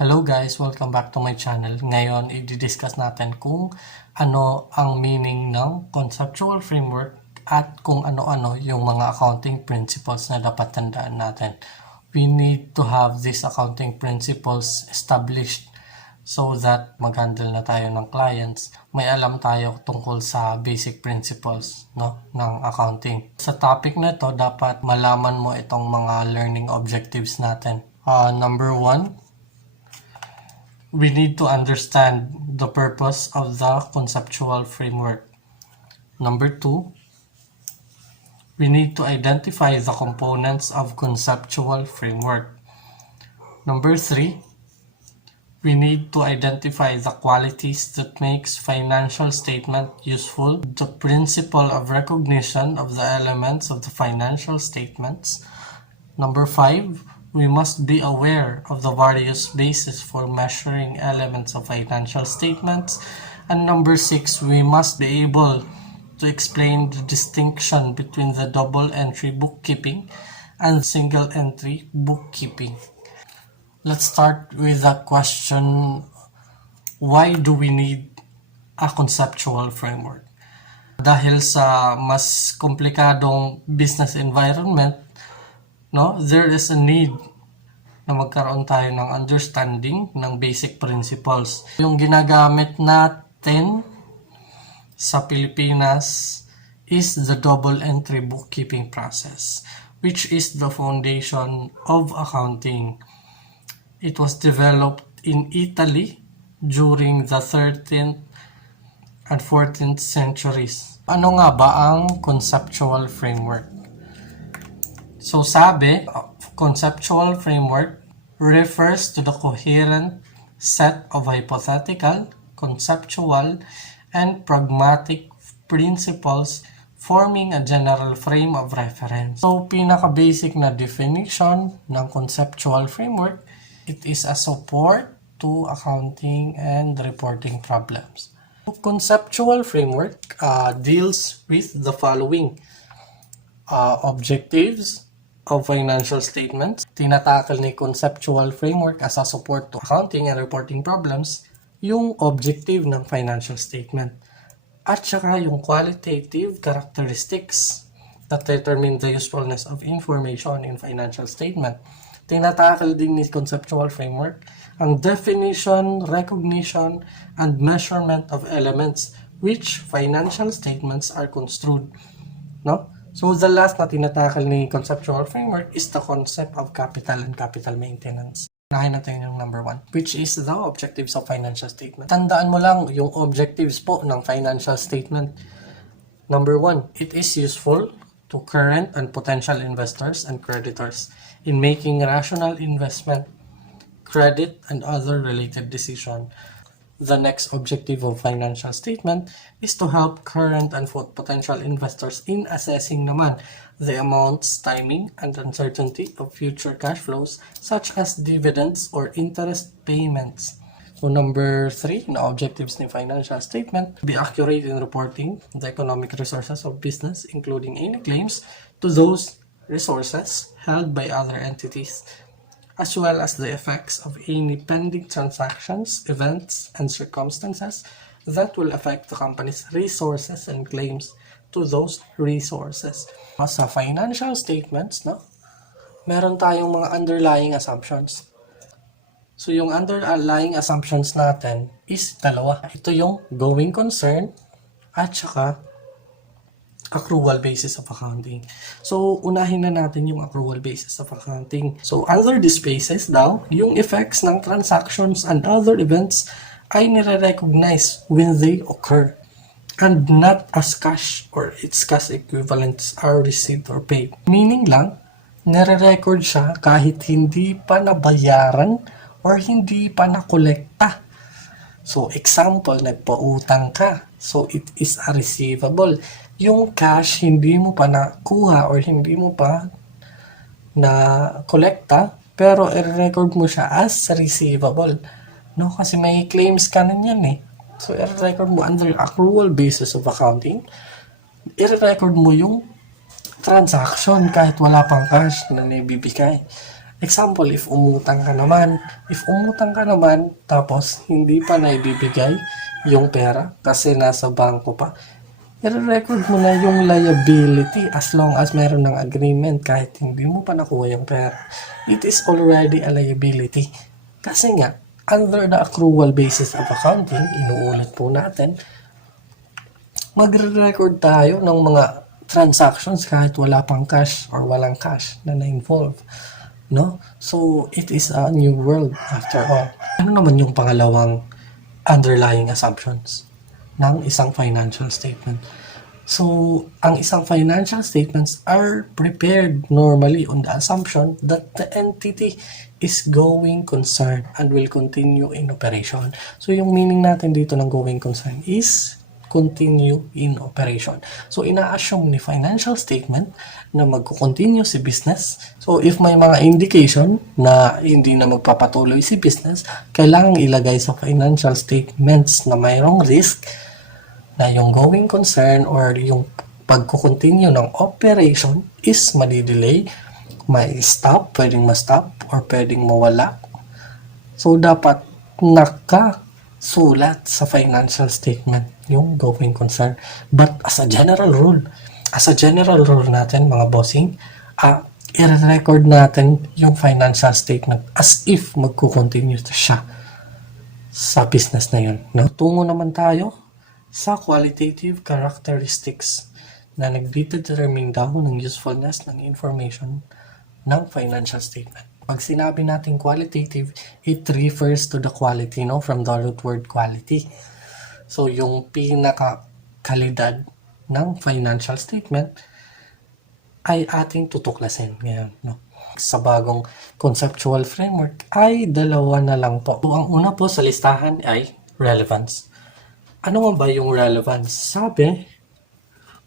Hello guys, welcome back to my channel. Ngayon, i-discuss natin kung ano ang meaning ng conceptual framework at kung ano-ano yung mga accounting principles na dapat tandaan natin. We need to have these accounting principles established so that mag-handle na tayo ng clients. May alam tayo tungkol sa basic principles ng accounting. Sa topic na to, dapat malaman mo itong mga learning objectives natin. Number 1, we need to understand the purpose of the conceptual framework. Number 2, we need to identify the components of conceptual framework. Number 3, we need to identify the qualities that makes financial statement useful, the principle of recognition of the elements of the financial statements. Number 5, we must be aware of the various bases for measuring elements of financial statements. And number 6, we must be able to explain the distinction between the double entry bookkeeping and single entry bookkeeping. Let's start with the question, why do we need a conceptual framework? Dahil sa mas komplikadong business environment, there is a need na magkaroon tayo ng understanding ng basic principles. Yung ginagamit natin sa Pilipinas is the double entry bookkeeping process, which is the foundation of accounting. It was developed in Italy during the 13th and 14th centuries. Ano nga ba ang conceptual framework? So sabi, conceptual framework refers to the coherent set of hypothetical, conceptual, and pragmatic principles forming a general frame of reference. So pinaka-basic na definition ng conceptual framework, it is a support to accounting and reporting problems. Conceptual framework deals with the following objectives of financial statements. Tinatakal ni conceptual framework as a support to accounting and reporting problems yung objective ng financial statement at saka yung qualitative characteristics that determine the usefulness of information in financial statement. Tinatakal din ni conceptual framework ang definition, recognition, and measurement of elements which financial statements are construed. So the last na tinatakal ni conceptual framework is the concept of capital and capital maintenance. Unahin natin yung number 1, which is the objectives of financial statement. Tandaan mo lang yung objectives po ng financial statement. Number 1, it is useful to current and potential investors and creditors in making rational investment, credit, and other related decisions. The next objective of financial statement is to help current and potential investors in assessing naman the amounts, timing, and uncertainty of future cash flows such as dividends or interest payments. So number 3, na objectives ni financial statement, be accurate in reporting the economic resources of business, including any claims to those resources held by other entities, as well as the effects of any pending transactions, events, and circumstances that will affect the company's resources and claims to those resources. Sa financial statements, meron tayong mga underlying assumptions. So yung underlying assumptions natin is dalawa. Ito yung going concern at saka accrual basis of accounting. So, unahin na natin yung accrual basis of accounting. So, under these basis daw, yung effects ng transactions and other events ay nire-recognize when they occur and not as cash or its cash equivalents are received or paid. Meaning lang, nire-record siya kahit hindi pa nabayaran or hindi pa nakolekta. So, example, nagpautang ka. So, it is a receivable. Yung cash, hindi mo pa nakuha or hindi mo pa na kolekta, pero i-record mo siya as receivable. Kasi may claims ka na yan eh. So, i-record mo under accrual basis of accounting. I-record mo yung transaction kahit wala pang cash na naibibigay. Example, if umutang ka naman, tapos hindi pa naibibigay yung pera kasi nasa bangko pa, i-record mo na yung liability as long as meron ng agreement kahit hindi mo pa nakuha yung pera. It is already a liability. Kasi nga, under the accrual basis of accounting, inuulit po natin, magre-record tayo ng mga transactions kahit wala pang cash or walang cash na na-involve. No? So, it is a new world after all. Ano naman yung pangalawang underlying assumptions ng isang financial statement? So, ang isang financial statements are prepared normally on the assumption that the entity is going concern and will continue in operation. So, yung meaning natin dito ng going concern is continue in operation. So, ina-assume ni financial statement na magko-continue si business. So, if may mga indication na hindi na magpapatuloy si business, kailangang ilagay sa financial statements na mayroong risk na yung going concern or yung pagko-continue ng operation is madidelay, may stop, pwedeng ma-stop, or pwedeng mawala. So, dapat nakasulat sa financial statement yung going concern. But as a general rule natin, mga bossing, i-record natin yung financial statement as if magko-continue siya sa business na yun. Tungo naman tayo sa qualitative characteristics na nagdetermine daw ng usefulness ng information ng financial statement. Pag sinabi natin qualitative, it refers to the quality, from the root word quality. So, yung pinaka-kalidad ng financial statement ay ating tutuklasin ngayon, Sa bagong conceptual framework ay dalawa na lang po. So, ang una po sa listahan ay relevance. Ano nga ba yung relevance? Sabi,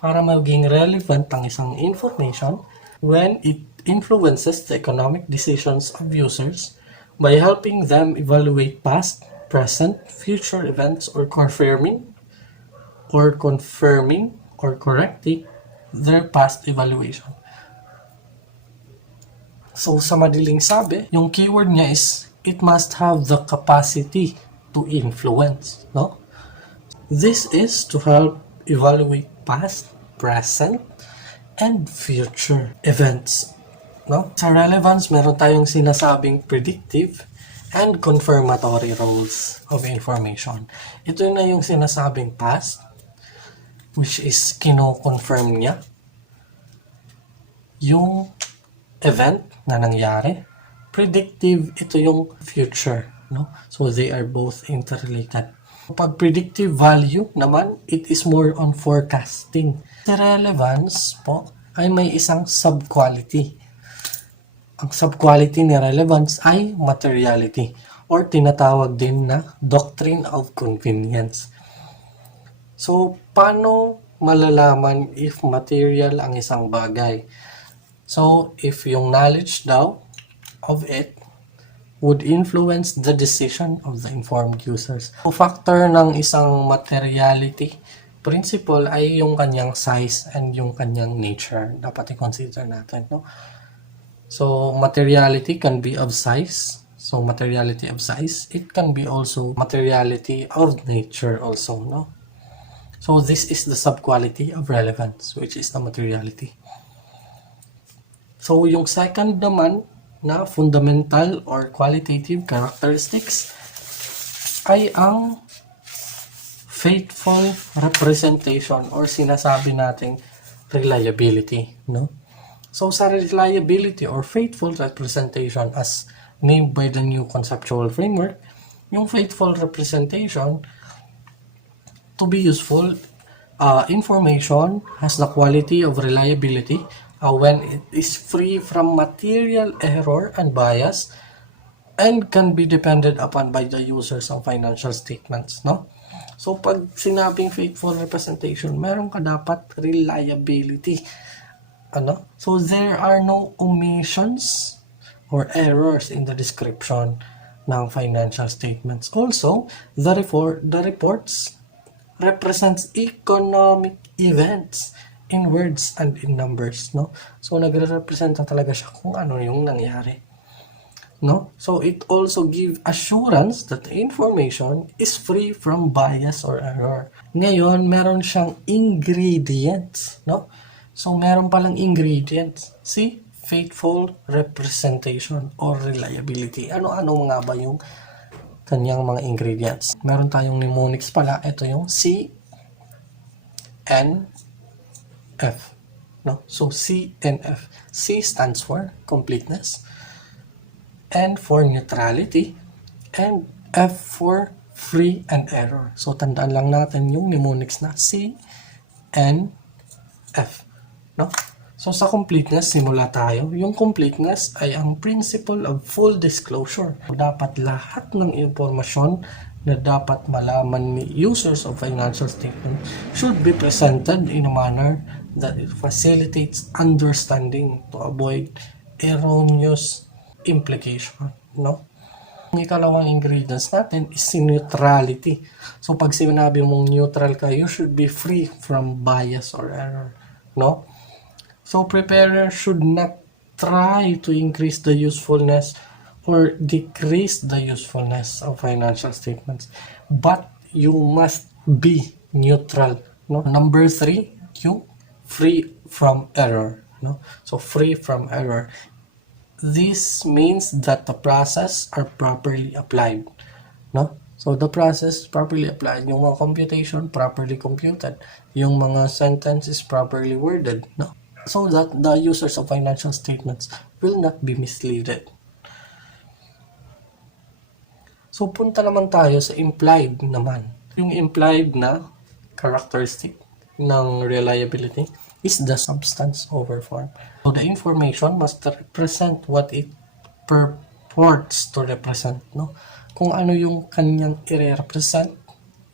para maging relevant ang isang information when it influences the economic decisions of users by helping them evaluate past, present, future events or confirming or correcting their past evaluation. So, sa madaling sabi, yung keyword niya is, it must have the capacity to influence, This is to help evaluate past, present, and future events, Sa relevance, meron tayong sinasabing predictive and confirmatory roles of information. Ito na yung sinasabing past, which is kino-confirm niya yung event na nangyari. Predictive, ito yung future, So they are both interrelated. Pag predictive value naman, it is more on forecasting. Sa relevance po ay may isang subquality. Ang subquality ni relevance ay materiality or tinatawag din na doctrine of convenience. So, paano malalaman if material ang isang bagay? So, if yung knowledge daw of it would influence the decision of the informed users. So, factor ng isang materiality principle ay yung kanyang size and yung kanyang nature. Dapat i-consider natin, So, materiality can be of size. So, materiality of size. It can be also materiality of nature also, So, this is the subquality of relevance, which is the materiality. So, yung second naman na fundamental or qualitative characteristics ay ang faithful representation or sinasabi nating reliability, So, sa reliability or faithful representation as named by the new conceptual framework, yung faithful representation, to be useful, information has the quality of reliability when it is free from material error and bias and can be depended upon by the users of financial statements, So, pag sinabing faithful representation, meron ka dapat reliability. So, there are no omissions or errors in the description ng financial statements. Also, the reports represents economic events in words and in numbers, So, nagre-representa talaga siya kung ano yung nangyari. no? So it also give assurance that the information is free from bias or error. Ngayon, meron siyang ingredients, no? So meron palang ingredients. See? Faithful representation or reliability. Ano-ano nga ba yung kanyang mga ingredients? Meron tayong mnemonics pala. Ito yung C, N, F. No? So C, N, F. C stands for completeness, N for neutrality, and F for free and error. So tandaan lang natin yung mnemonics na C, N, F. No? So sa completeness, simula tayo. Yung completeness ay ang principle of full disclosure. Dapat lahat ng impormasyon na dapat malaman ni users of financial statement should be presented in a manner that it facilitates understanding to avoid erroneous implication, no? Ang ikalawang ingredients natin is neutrality. So pag sinabi mong neutral ka, you should be free from bias or error, no? So preparer should not try to increase the usefulness or decrease the usefulness of financial statements, but you must be neutral, no? Number 3, yung free from error, no? So free from error. This means that the process are properly applied, no? So the process properly applied, yung mga computation properly computed, yung mga sentence is properly worded, no? So that the users of financial statements will not be misleaded. So punta naman tayo sa implied naman. Yung implied na characteristic ng reliability is the substance over form. So the information must represent what it purports to represent, no? Kung ano yung kanyang i-represent,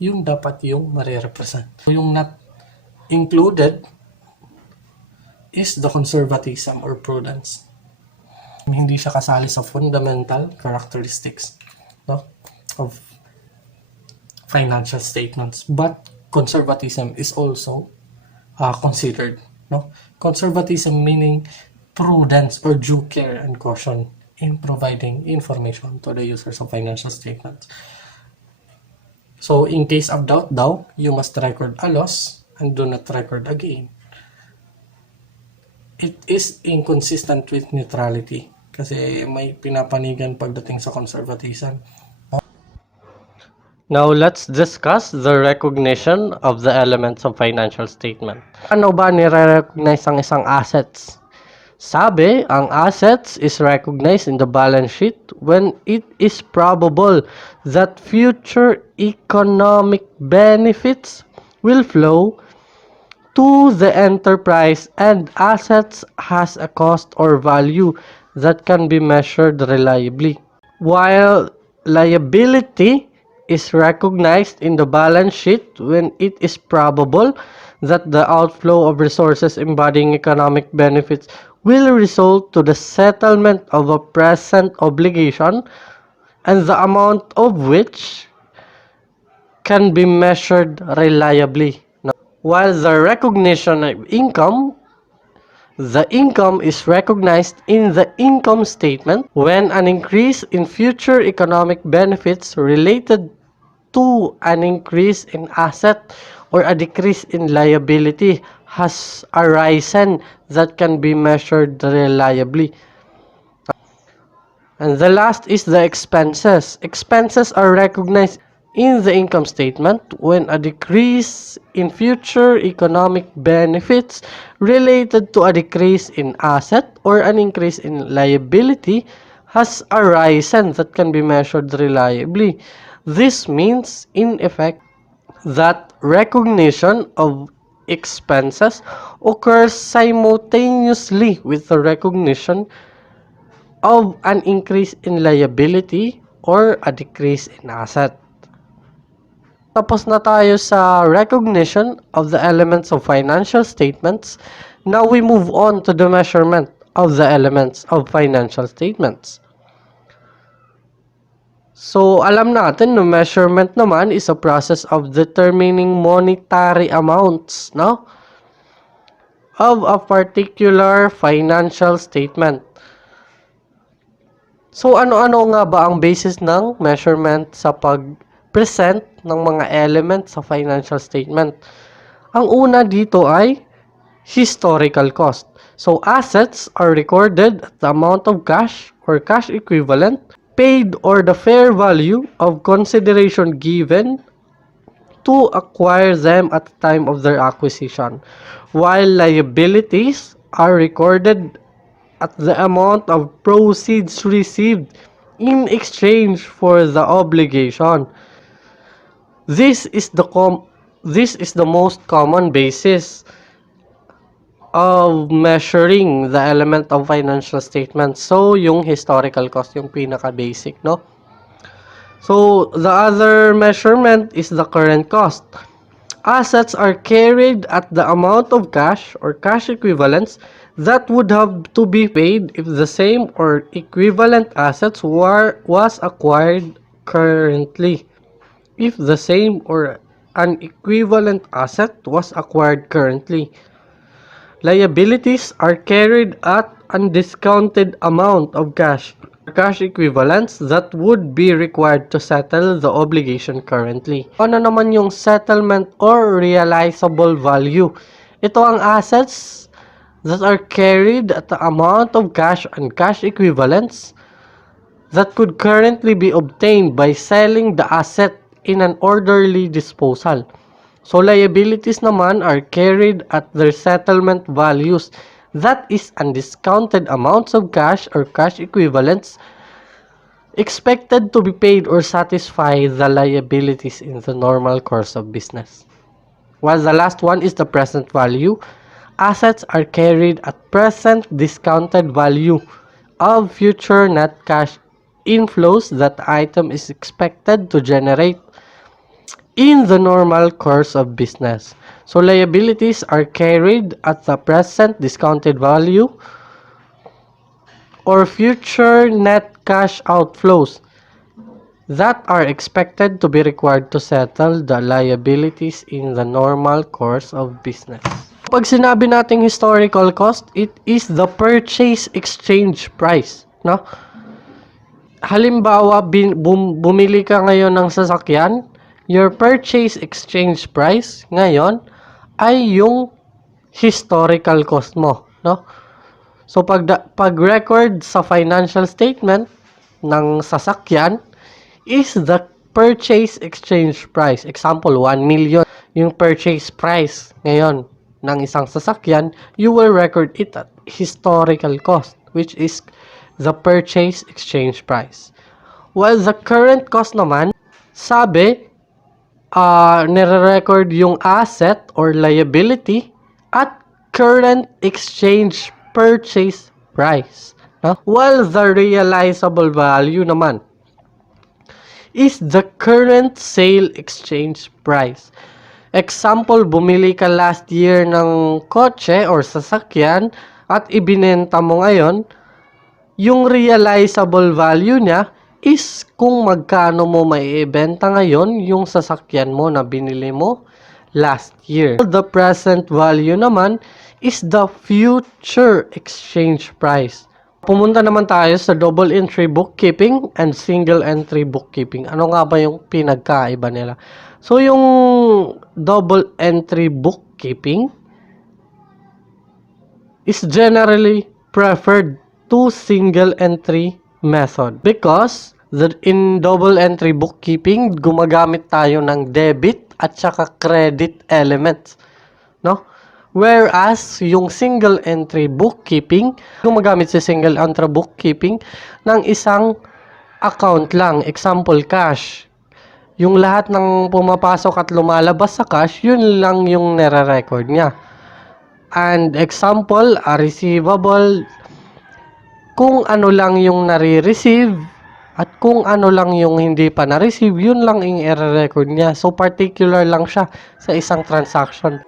yung dapat yung mare-represent. So yung not included is the conservatism or prudence. Hindi siya kasali sa fundamental characteristics, no, of financial statements, but conservatism is also considered, no? Conservatism meaning prudence or due care and caution in providing information to the users of financial statements. So in case of doubt daw, you must record a loss and do not record a gain. It is inconsistent with neutrality kasi may pinapanigan pagdating sa conservatism. Now, let's discuss the recognition of the elements of financial statement. Ano ba nire-recognize ang isang assets? Sabi, ang assets is recognized in the balance sheet when it is probable that future economic benefits will flow to the enterprise and assets has a cost or value that can be measured reliably. While liability is recognized in the balance sheet when it is probable that the outflow of resources embodying economic benefits will result to the settlement of a present obligation and the amount of which can be measured reliably. While the recognition of income, the income is recognized in the income statement when an increase in future economic benefits related to an increase in asset or a decrease in liability has arisen that can be measured reliably. And the last is the expenses. Expenses are recognized in the income statement when a decrease in future economic benefits related to a decrease in asset or an increase in liability has arisen that can be measured reliably. This means, in effect, that recognition of expenses occurs simultaneously with the recognition of an increase in liability or a decrease in asset. Tapos na tayo sa recognition of the elements of financial statements. Now we move on to the measurement of the elements of financial statements. So, alam natin na measurement naman is a process of determining monetary amounts, no, of a particular financial statement. So, ano-ano nga ba ang basis ng measurement sa pag-present ng mga elements sa financial statement? Ang una dito ay historical cost. So, assets are recorded at the amount of cash or cash equivalent paid or the fair value of consideration given to acquire them at the time of their acquisition, while liabilities are recorded at the amount of proceeds received in exchange for the obligation. This is the most common basis of measuring the element of financial statements. So, yung historical cost, yung pinaka-basic, no? So, the other measurement is the current cost. Assets are carried at the amount of cash or cash equivalents that would have to be paid if the same or equivalent assets was acquired currently. If the same or an equivalent asset was acquired currently. Liabilities are carried at undiscounted amount of cash equivalents that would be required to settle the obligation currently. Ano naman yung settlement or realizable value? Ito ang assets that are carried at the amount of cash and cash equivalents that could currently be obtained by selling the asset in an orderly disposal. So, liabilities naman are carried at their settlement values, that is, undiscounted amounts of cash or cash equivalents expected to be paid or satisfy the liabilities in the normal course of business. While the last one is the present value, assets are carried at present discounted value of future net cash inflows that item is expected to generate in the normal course of business. So, liabilities are carried at the present discounted value or future net cash outflows that are expected to be required to settle the liabilities in the normal course of business. Pag sinabi nating historical cost, it is the purchase exchange price, no? Halimbawa, bumili ka ngayon ng sasakyan, your purchase exchange price ngayon ay yung historical cost mo, no? So pag record sa financial statement ng sasakyan is the purchase exchange price. Example, 1 million yung purchase price ngayon ng isang sasakyan, you will record it at historical cost, which is the purchase exchange price. While the current cost naman, sabi, nire-record yung asset or liability at current exchange purchase price. No? While the realizable value naman is the current sale exchange price. Example, bumili ka last year ng kotse or sasakyan at ibinenta mo ngayon, yung realizable value niya is kung magkano mo maiibenta ngayon yung sasakyan mo na binili mo last year. The present value naman is the future exchange price. Pumunta naman tayo sa double entry bookkeeping and single entry bookkeeping. Ano nga ba yung pinagkaiba nila? So, yung double entry bookkeeping is generally preferred to single entry method because in double entry bookkeeping, gumagamit tayo ng debit at saka credit elements, no? Whereas, yung single entry bookkeeping, gumagamit sa single entry bookkeeping ng isang account lang. Example, cash. Yung lahat ng pumapasok at lumalabas sa cash, yun lang yung nare-record niya. And example, a receivable, kung ano lang yung nare-receive at kung ano lang yung hindi pa na-receive, yun lang yung i-record niya. So, particular lang siya sa isang transaction.